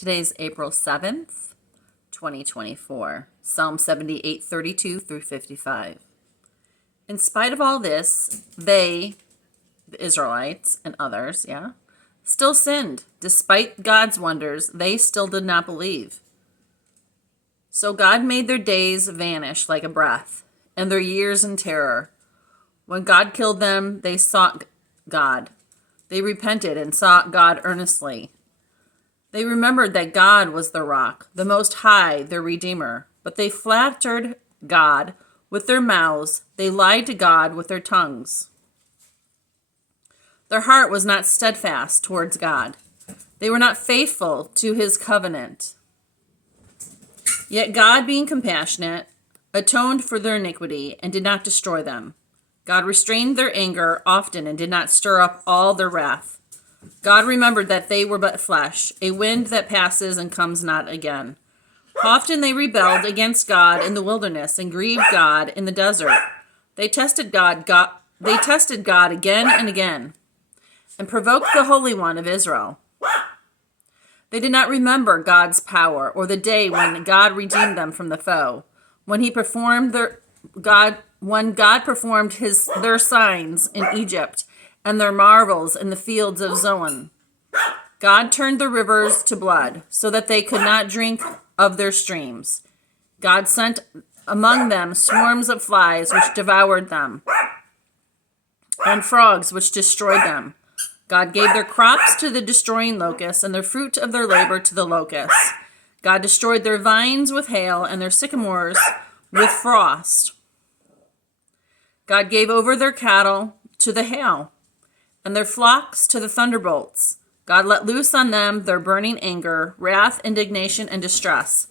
Today's April 7th, 2024. Psalm 78, 32 through 55. In spite of all this, they, the Israelites and others, still sinned. Despite God's wonders, they still did not believe. So God made their days vanish like a breath, and their years in terror. When God killed them, they sought God. They repented and sought God earnestly. They remembered that God was their rock, the Most High, their Redeemer. But they flattered God with their mouths. They lied to God with their tongues. Their heart was not steadfast towards God. They were not faithful to his covenant. Yet God, being compassionate, atoned for their iniquity and did not destroy them. God restrained their anger often and did not stir up all their wrath. God remembered that they were but flesh, a wind that passes and comes not again. Often they rebelled against God in the wilderness and grieved God in the desert. They tested God again and again, and provoked the Holy One of Israel. They did not remember God's power or the day when God redeemed them from the foe, when God performed their signs in Egypt and their marvels in the fields of Zoan. God turned the rivers to blood so that they could not drink of their streams. God sent among them swarms of flies which devoured them, and frogs which destroyed them. God gave their crops to the destroying locusts, and the fruit of their labor to the locusts. God destroyed their vines with hail, and their sycamores with frost. God gave over their cattle to the hail, and their flocks to the thunderbolts. God let loose on them their burning anger, wrath, indignation, and distress.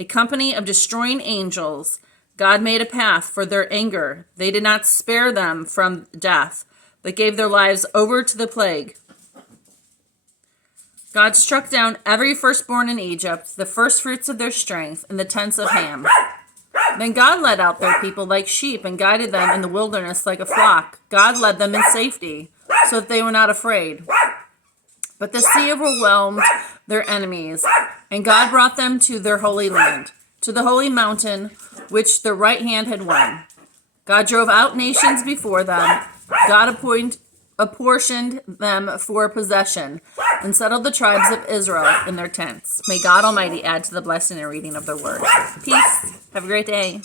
A company of destroying angels. God made a path for their anger. They did not spare them from death, but gave their lives over to the plague. God struck down every firstborn in Egypt, the firstfruits of their strength, and the tents of Ham. Then God led out their people like sheep and guided them in the wilderness like a flock. God led them in safety, so that they were not afraid. But the sea overwhelmed their enemies, and God brought them to their holy land, to the holy mountain which their right hand had won. God drove out nations before them. God apportioned them for possession and settled the tribes of Israel in their tents. May God Almighty add to the blessing and reading of their word. Peace. Have a great day.